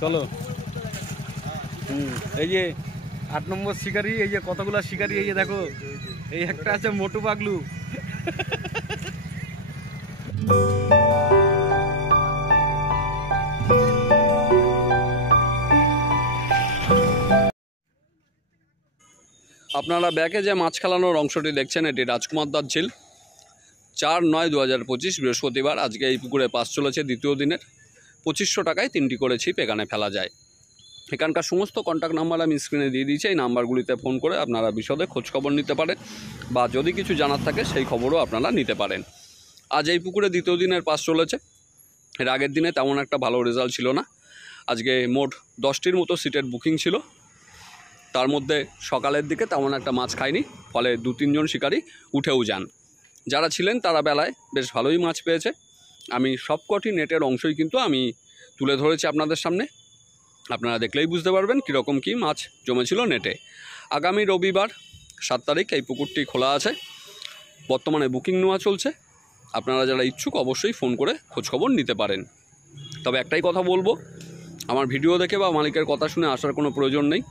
চলো এই যে 8 নম্বর শিকারি, এই যে কতগুলা শিকারি, এই যে দেখো, এই একটা আছে মোটু পাগলু। আপনারা ব্যাকে যে মাছ খেলানোর অংশটি দেখছেন, এটি রাজকুমার দাস ঝিল। 4/9/2025 বৃহস্পতিবার। আজকে এই পুকুরে পাস চলেছে দ্বিতীয় দিনের। 2500 টাকায় 3টি করে ছিপ এখানে ফেলা যায়। এখানকার সমস্ত কন্ট্যাক্ট নাম্বার আমি স্ক্রিনে দিয়ে দিয়েছি। এই নাম্বারগুলিতে ফোন করে আপনারা বিশদে খোঁজখবর নিতে পারেন, বা যদি কিছু জানার থাকে সেই খবরও আপনারা নিতে পারেন। আজ এই পুকুরে দ্বিতীয় দিনের পাস চলেছে। এর আগের দিনে তেমন একটা ভালো রেজাল্ট ছিল না। আজকে মোট 10টির মতো সিটের বুকিং ছিল। তার মধ্যে সকালের দিকে তেমন একটা মাছ খায়নি, ফলে 2-3 জন শিকারি উঠেও যান। যারা ছিলেন তারা বেলায় বেশ ভালোই মাছ পেয়েছে। আমি সবকটি নেটের অংশই কিন্তু আমি তুলে ধরেছি আপনাদের সামনে। আপনারা দেখলেই বুঝতে পারবেন কীরকম কী মাছ জমেছিল নেটে। আগামী রবিবার 7 তারিখ এই পুকুরটি খোলা আছে। বর্তমানে বুকিং নেওয়া চলছে। আপনারা যারা ইচ্ছুক অবশ্যই ফোন করে খোঁজখবর নিতে পারেন। তবে একটাই কথা বলবো, আমার ভিডিও দেখে বা মালিকের কথা শুনে আসার কোনো প্রয়োজন নেই।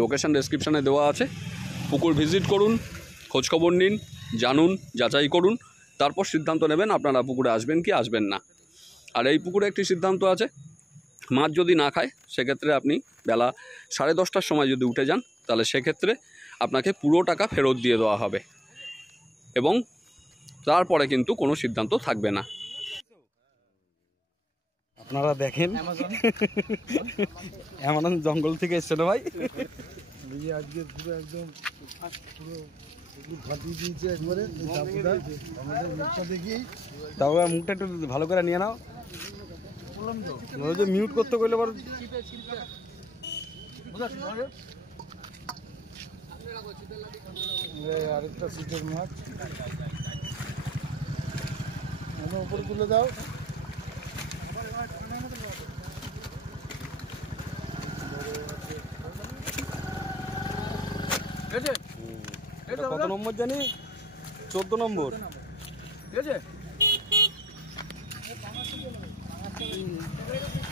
লোকেশান ডেসক্রিপশানে দেওয়া আছে। পুকুর ভিজিট করুন, খোঁজখবর নিন, জানুন, যাচাই করুন, তারপর সিদ্ধান্ত নেবেন আপনারা পুকুরে আসবেন কি আসবেন না। আর এই পুকুরে একটি সিদ্ধান্ত আছে, মাছ যদি না খায় সেক্ষেত্রে আপনি বেলা 10:30টার সময় যদি উঠে যান, তাহলে সেক্ষেত্রে আপনাকে পুরো টাকা ফেরত দিয়ে দেওয়া হবে, এবং তারপরে কিন্তু কোনো সিদ্ধান্ত থাকবে না। আপনারা দেখেন অ্যামাজন জঙ্গল থেকে এসছে না ভাই, আজকে পুরো একদম পুরো ফাটিয়ে দিয়েছে একবারে। তাও মুখটা একটু ভালো করে নিয়ে নাও। বললাম তো মিউট করতে গেলে আবার আরেকটা সিটের মাছ উপরে তুলে দাও। কত নম্বর জানি? 14 নম্বর।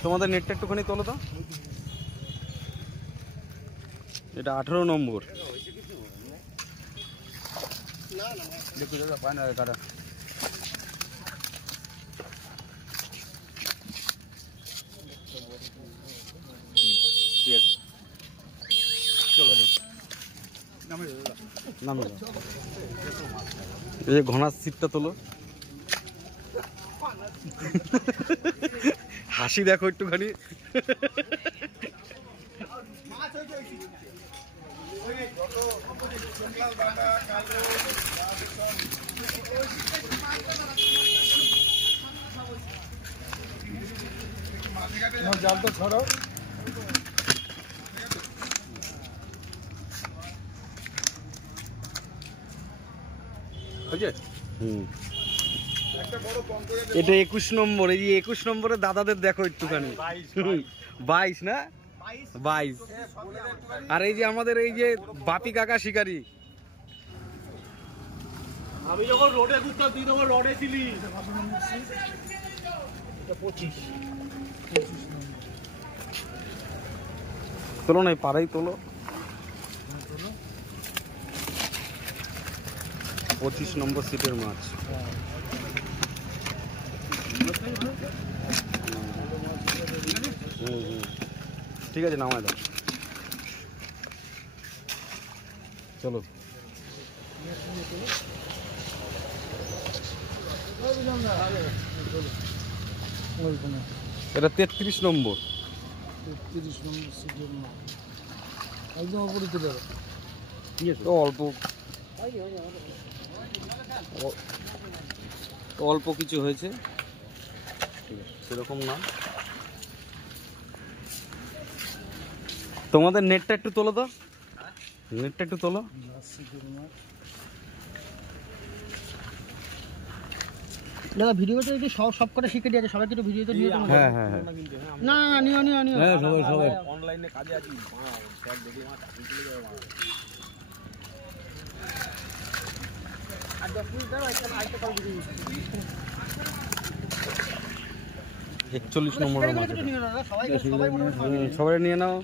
তোমাদের নেটটা একটুখানি তোলো তো। এটা 18 নম্বর। দেখো দাদা পায় না কাটা। ঠিক আছে, চলো নামে এই যে ঘনার সিটটা তোলো। হাসি দেখো একটুখানি। জাল তো ছড়াও। এটা 21 নম্বর। এই যে 21 নম্বরের দাদাদের দেখো একটুখানি। 22 না 22। আর এই যে আমাদের এই যে বাপি কাকা শিকারি। আমি যখন রোডে ঘুরতাম তুই তখন রোডে ছিলি। 25 তোলো নাই পাড়াই তোলো। 25 নম্বর সিটের মাছ। ঠিক আছে, নামায় দাও। চলো এটা 33 নম্বর। 33 নম্বর সিটের মাছ একদম উপরে তুলে দাও। ঠিক আছে, অল্প অল্প কিছু হয়েছে, ঠিক আছে, সেরকম না। তোমাদের নেটটা একটু তোলো তো, নেটটা একটু তোলো। দাদা ভিডিওতে একটু সব করে শিখে দিয়েছে, সবাইকে একটু ভিডিওতে দিয়ে দাও। হ্যাঁ হ্যাঁ হ্যাঁ, না না নিও নিও নিও। হ্যাঁ সবাই সবাই অনলাইনে কাজে আছি। স্যার দেখলে আমার টাকা চলে যাবে। 10 মিনিট দাও, আরেকটা কল দিয়ে দিচ্ছি। 41 নম্বর শিকারিগুলো একটু নিয়ে নাও দাদা, সবাই মোটামুটি সবাই নিয়ে নাও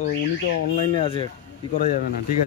ও উনি তো অনলাইনে আছে, কি করা যাবে না, ঠিক আছে।